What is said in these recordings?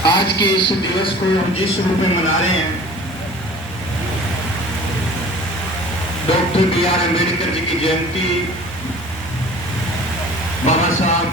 आज के इस दिवस को हम जिस रूप में मना रहे हैं, डॉक्टर B.R. अम्बेडकर जी की जयंती, बाबा साहब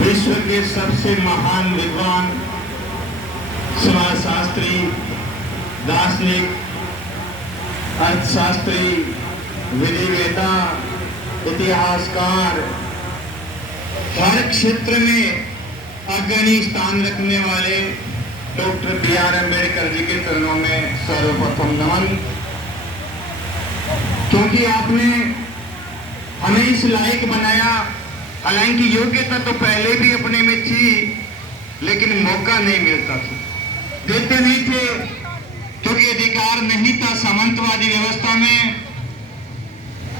विश्व के सबसे महान विद्वान, समाजशास्त्री, दार्शनिक, अर्थशास्त्री, विधिवेता, इतिहासकार, हर क्षेत्र में अग्रणी स्थान रखने वाले डॉक्टर B.R. अम्बेडकर जी के चरणों में सर्वप्रथम नमन। क्योंकि आपने हमें इस लायक बनाया, हालांकि योग्यता तो पहले भी अपने में थी, लेकिन मौका नहीं मिलता था, देते नहीं थे, क्योंकि अधिकार नहीं था। सामंतवादी व्यवस्था में,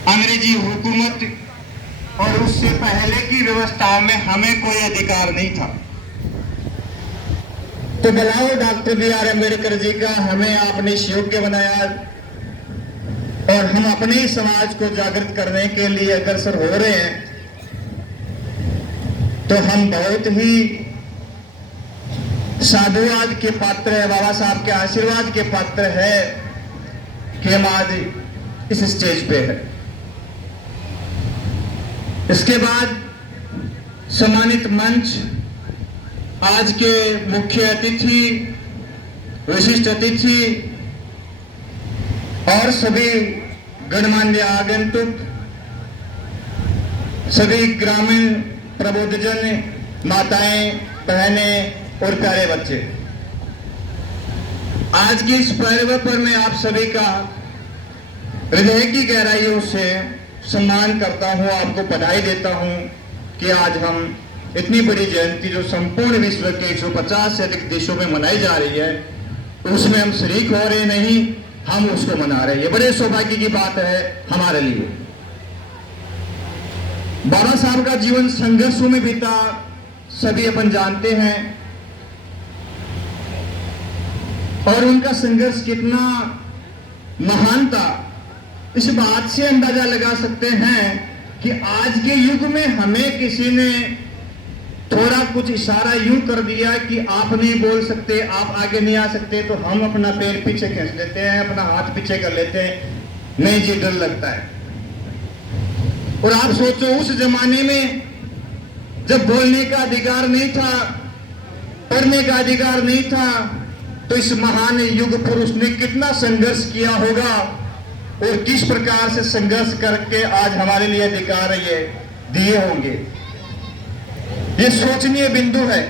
अंग्रेजी हुकूमत और उससे पहले की व्यवस्थाओं में हमें कोई अधिकार नहीं था। तो बुलाओ डॉक्टर B.R. अम्बेडकर जी का, हमें आपने योग्य बनाया और हम अपने समाज को जागृत करने के लिए अग्रसर हो रहे हैं। तो हम बहुत ही साधुवाद के पात्र है, बाबा साहब के आशीर्वाद के पात्र है कि हम आज इस स्टेज पे है। इसके बाद सम्मानित मंच, आज के मुख्य अतिथि, विशिष्ट अतिथि और सभी गणमान्य आगंतुक, सभी ग्रामीण प्रबुद्धजन, माताएं, बहनें और प्यारे बच्चे, आज की इस पर्व पर मैं आप सभी का हृदय की गहराइयों से सम्मान करता हूं, आपको बधाई देता हूं कि आज हम इतनी बड़ी जयंती जो संपूर्ण विश्व के 150 से अधिक देशों में मनाई जा रही है, उसमें हम शरीक हो रहे नहीं, हम उसको मना रहे हैं। ये बड़े सौभाग्य की बात है हमारे लिए। बाबा साहब का जीवन संघर्षों में बीता, सभी अपन जानते हैं, और उनका संघर्ष कितना महान था, इस बात से अंदाजा लगा सकते हैं कि आज के युग में हमें किसी ने थोड़ा कुछ इशारा यूं कर दिया कि आप नहीं बोल सकते, आप आगे नहीं आ सकते, तो हम अपना पैर पीछे खींच लेते हैं, अपना हाथ पीछे कर लेते हैं, नहीं जी डर लगता है। और आप सोचो, उस जमाने में जब बोलने का अधिकार नहीं था, पढ़ने का अधिकार नहीं था, तो इस महान युग पुरुष ने कितना संघर्ष किया होगा और किस प्रकार से संघर्ष करके आज हमारे लिए अधिकार ये दिए होंगे। ये सोचनीय बिंदु है।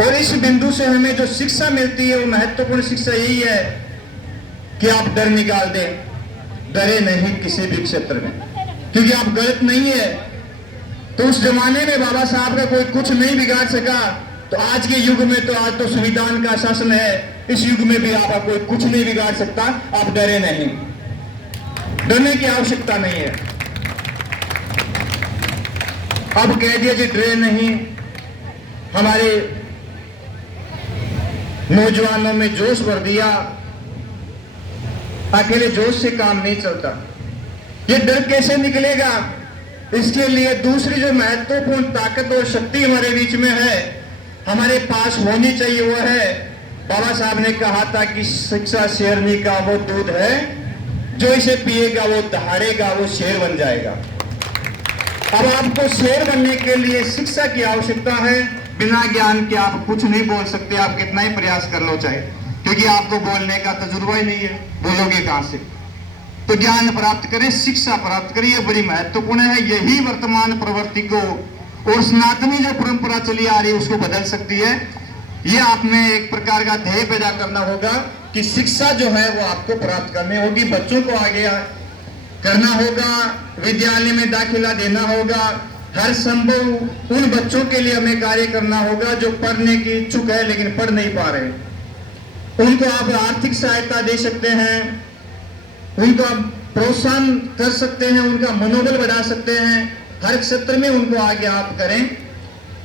और इस बिंदु से हमें जो शिक्षा मिलती है, वो महत्वपूर्ण शिक्षा यही है कि आप डर निकाल दें, डरे नहीं किसी भी क्षेत्र में, क्योंकि आप गलत नहीं है। तो उस जमाने में बाबा साहब का कोई कुछ नहीं बिगाड़ सका, तो आज के युग में तो आज तो संविधान का शासन है, इस युग में भी आपका कोई कुछ नहीं बिगाड़ सकता। आप डरे नहीं, डरने की आवश्यकता नहीं है। अब कह दिया जी डरे नहीं, हमारे नौजवानों में जोश भर दिया, अकेले जोश से काम नहीं चलता। ये डर कैसे निकलेगा? इसके लिए दूसरी जो महत्वपूर्ण ताकत और शक्ति हमारे बीच में है, हमारे पास होनी चाहिए, वो है, बाबा साहब ने कहा था कि शिक्षा शेरनी का वो दूध है, जो इसे पिएगा वो दहाड़ेगा, वो शेर बन जाएगा। अब आपको शेर बनने के लिए शिक्षा की आवश्यकता है। बिना ज्ञान के आप कुछ नहीं बोल सकते, आप कितना ही प्रयास कर लो चाहे, क्योंकि आपको बोलने का तजुर्बा ही नहीं है, बोलोगे कहां से? तो ज्ञान प्राप्त करें, शिक्षा प्राप्त करें, यह बड़ी महत्वपूर्ण है। यही वर्तमान प्रवृत्ति को और सनातनी जो परंपरा चली आ रही है उसको बदल सकती है। ये आप में एक प्रकार का ध्येय पैदा करना होगा कि शिक्षा जो है वो आपको प्राप्त करनी होगी, बच्चों को आगे करना होगा, विद्यालय में दाखिला देना होगा, हर संभव उन बच्चों के लिए हमें कार्य करना होगा जो पढ़ने की इच्छुक है लेकिन पढ़ नहीं पा रहे। उनको आप आर्थिक सहायता दे सकते हैं, उनको आप प्रोत्साहन कर सकते हैं, उनका मनोबल बढ़ा सकते हैं, हर क्षेत्र में उनको आगे आप करें,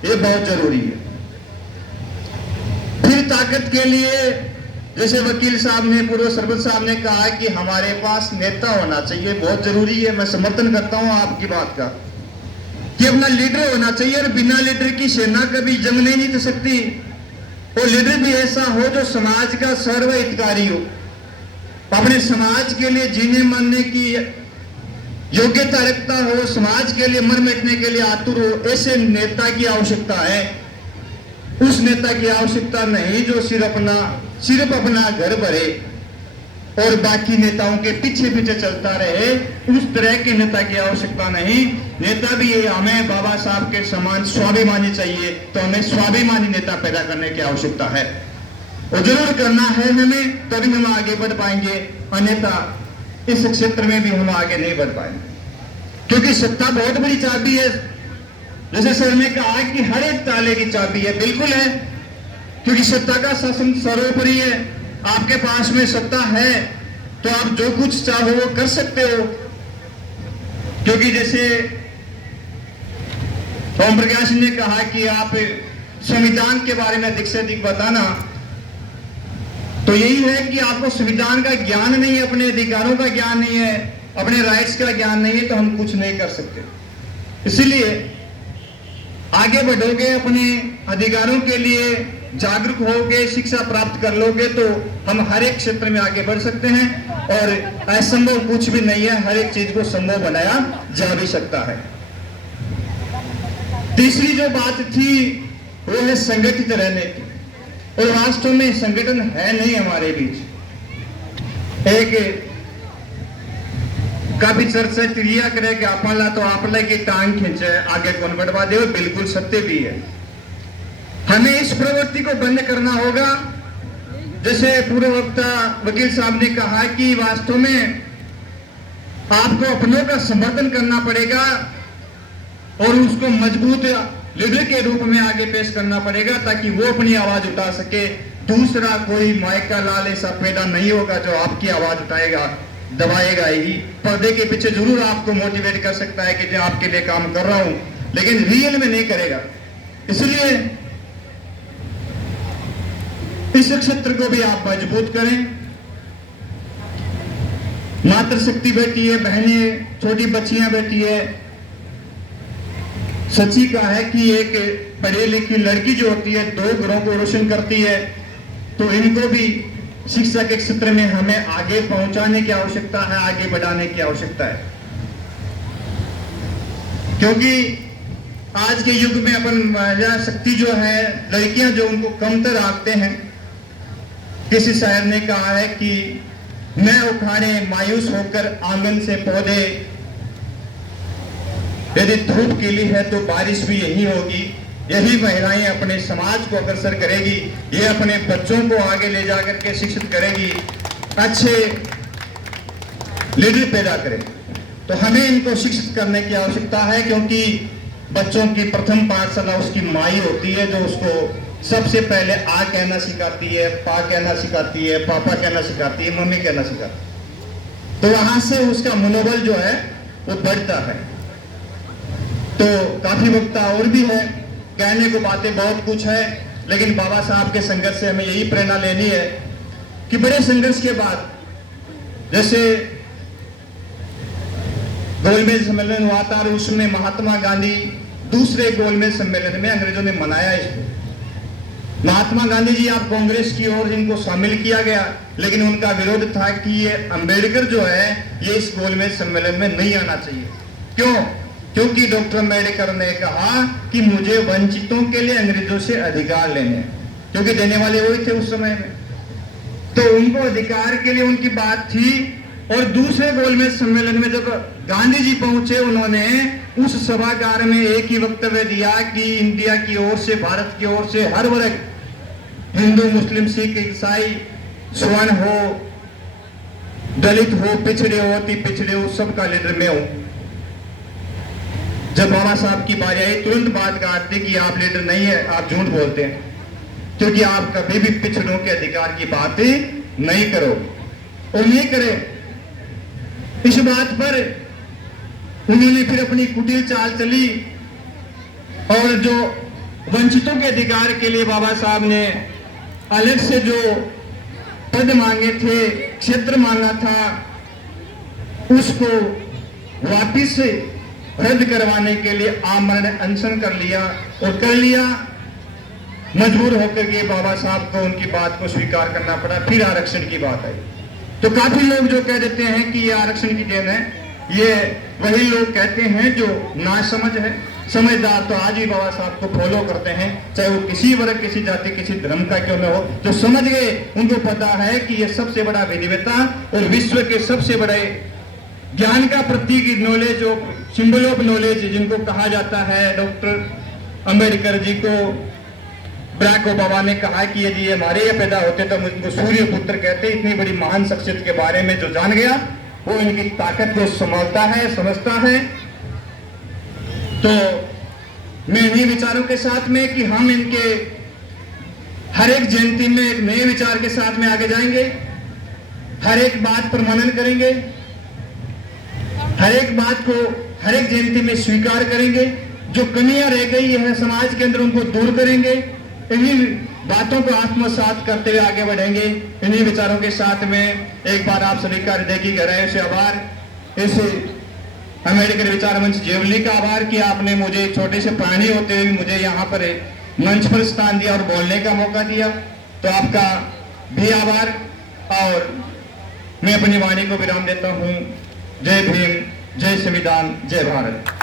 ये बहुत जरूरी है। फिर ताकत के लिए जैसे वकील साहब ने, पूर्व सरपंच साहब ने कहा कि हमारे पास नेता होना चाहिए, बहुत जरूरी है। मैं समर्थन करता हूं आपकी बात का। कि अपना लीडर होना चाहिए और बिना लीडर की सेना कभी जंग नहीं जीत सकती। और लीडर भी ऐसा हो जो समाज का सर्वहितकारी हो, अपने समाज के लिए जीने मरने की योग्यता रखता हो, समाज के लिए मर मिटने के लिए आतुर हो। ऐसे नेता की आवश्यकता है। उस नेता की आवश्यकता नहीं जो सिर्फ अपना घर भरे और बाकी नेताओं के पीछे पीछे चलता रहे। उस तरह के नेता की आवश्यकता नहीं। नेता भी ये हमें बाबा साहब के समान स्वाभिमानी चाहिए, तो हमें स्वाभिमानी नेता पैदा करने की आवश्यकता है और जरूर करना है हमें, तभी हम आगे बढ़ पाएंगे। अन्यथा इस क्षेत्र में भी हम आगे नहीं बढ़ पाएंगे, क्योंकि सत्ता बहुत बड़ी चाबी है। जैसे सर ने कहा कि हर एक ताले की चाबी है, बिल्कुल है, क्योंकि सत्ता का शासन सर्वोपरि है। आपके पास में सत्ता है तो आप जो कुछ चाहो वो कर सकते हो। क्योंकि जैसे ओम प्रकाश ने कहा कि आप संविधान के बारे में अधिक से अधिक बताना, तो यही है कि आपको संविधान का ज्ञान नहीं है, अपने अधिकारों का ज्ञान नहीं है, अपने राइट्स का ज्ञान नहीं है, तो हम कुछ नहीं कर सकते। इसीलिए आगे बढ़ोगे, अपने अधिकारों के लिए जागरूक होगे, शिक्षा प्राप्त कर लोगे, तो हम हर एक क्षेत्र में आगे बढ़ सकते हैं और असंभव कुछ भी नहीं है, हर एक चीज को संभव बनाया जा भी सकता है। तीसरी जो बात थी वो है संगठित रहने की, और वास्तव में संगठन है नहीं हमारे बीच। एक काफी चर्चा क्रिया करे कि आपला तो आपला की टांग खींचे, आगे कौन बढ़वा दे, बिल्कुल सत्य भी है। हमें इस प्रवृत्ति को बंद करना होगा। जैसे पूर्व वक्ता वकील साहब ने कहा कि वास्तव में आपको अपनों का समर्थन करना पड़ेगा और उसको मजबूत लीडर के रूप में आगे पेश करना पड़ेगा, ताकि वो अपनी आवाज उठा सके। दूसरा कोई माइक का लाल ऐसा पैदा नहीं होगा जो आपकी आवाज उठाएगा, दबाएगा ही। पर्दे के पीछे जरूर आपको मोटिवेट कर सकता है कि मैं आपके लिए काम कर रहा हूं, लेकिन रियल में नहीं करेगा। इसलिए इस क्षेत्र को भी आप मजबूत करें। मातृशक्ति बैठी है, बहनें, छोटी बच्चियां बैठी है। सच्ची का है कि एक पढ़ी लिखी लड़की जो होती है 2 घरों को रोशन करती है, तो इनको भी शिक्षा के क्षेत्र में हमें आगे पहुंचाने की आवश्यकता है, आगे बढ़ाने की आवश्यकता है। क्योंकि आज के युग में अपन महिला शक्ति जो है, लड़कियां जो उनको कमतर आंकते हैं। किसी शायर ने कहा है कि मैं उखाड़े मायूस होकर आंगन से पौधे, यदि धूप खिली है तो बारिश भी यही होगी। यही महिलाएं अपने समाज को अग्रसर करेगी, ये अपने बच्चों को आगे ले जाकर के शिक्षित करेगी, अच्छे लीडर पैदा करेगी। तो हमें इनको शिक्षित करने की आवश्यकता है, क्योंकि बच्चों की प्रथम पाठशाला उसकी माई होती है, जो उसको सबसे पहले आ कहना सिखाती है, पा कहना सिखाती है, पापा कहना सिखाती है, मम्मी कहना सिखाती है। तो वहां से उसका मनोबल जो है वो बढ़ता है। तो काफी वक्ता और भी है, कहने को बातें बहुत कुछ है, लेकिन बाबा साहब के संघर्ष से हमें यही प्रेरणा लेनी है कि बड़े संघर्ष के बाद, जैसे गोलमेज सम्मेलन हुआ था और उसमें महात्मा गांधी दूसरे गोलमेज सम्मेलन में अंग्रेजों ने मनाया इसको। महात्मा गांधी जी आप कांग्रेस की ओर इनको शामिल किया गया, लेकिन उनका विरोध था कि ये अंबेडकर जो है ये इस गोलमेज सम्मेलन में नहीं आना चाहिए। क्यों? क्योंकि डॉक्टर अम्बेडकर ने कहा कि मुझे वंचितों के लिए अंग्रेजों से अधिकार लेने हैं, क्योंकि देने वाले वही थे उस समय में। तो उनको अधिकार के लिए उनकी बात थी। और दूसरे गोलमेज सम्मेलन में जब गांधी जी पहुंचे, उन्होंने उस सभागार में एक ही वक्तव्य दिया कि इंडिया की ओर से, भारत की ओर से हर वर्ग, हिंदू, मुस्लिम, सिख, ईसाई, स्वर्ण हो, दलित हो, पिछड़े हो, अति पिछड़े हो, सबका लीडर मैं हूं। जब बाबा साहब की बारी आई, तुरंत बात काट दी कि आप लीडर नहीं है, आप झूठ बोलते हैं, क्योंकि आप कभी भी पिछड़ों के अधिकार की बात नहीं करो और नहीं करे। इस बात पर उन्होंने फिर अपनी कुटिल चाल चली और जो वंचितों के अधिकार के लिए बाबा साहब ने अलग से जो पद मांगे थे, क्षेत्र मांगा था, उसको वापिस रद्द करवाने के लिए आमरण अनशन कर लिया और कर लिया। मजबूर होकर के बाबा साहब को उनकी बात को स्वीकार करना पड़ा। फिर आरक्षण की बात आई तो काफी लोग जो कह देते हैं कि ये आरक्षण की देन है, ये वही लोग कहते हैं जो नासमझ है। समझदार तो आज भी बाबा साहब को फॉलो करते हैं, चाहे वो किसी वर्ग, किसी जाति, किसी धर्म का क्यों न हो। जो समझ गए उनको पता है कि ये सबसे बड़ा विधिवेता और विश्व के सबसे बड़े ज्ञान का प्रतीक नॉलेज, जो सिंबल ऑफ नॉलेज जिनको कहा जाता है। डॉक्टर अंबेडकर जी को बराक ओबामा ने कहा कि यदि ये हमारे ये पैदा होते तो मुझको सूर्य पुत्र कहते। इतनी बड़ी महान शख्सियत के बारे में जो जान गया वो इनकी ताकत को संभालता है, समझता है। तो मैं इन्हीं विचारों के साथ में कि हम इनके हर एक जयंती में एक नए विचार के साथ में आगे जाएंगे, हर एक बात पर मनन करेंगे, हर एक बात को हर एक जयंती में स्वीकार करेंगे। जो कमियां रह गई है समाज के अंदर उनको दूर करेंगे। इन्हीं बातों को आत्मसात करते हुए आगे बढ़ेंगे। इन्हीं विचारों के साथ में एक बार आप सभी का हृदय की गहराई से आभार। इस अम्बेडकर विचार मंच जेवली का आभार कि आपने मुझे छोटे से प्राणी होते हुए मुझे यहाँ पर मंच पर स्थान दिया और बोलने का मौका दिया। तो आपका भी आभार। और मैं अपनी वाणी को विराम देता हूँ। जय भीम, जय संविधान, जय भारत।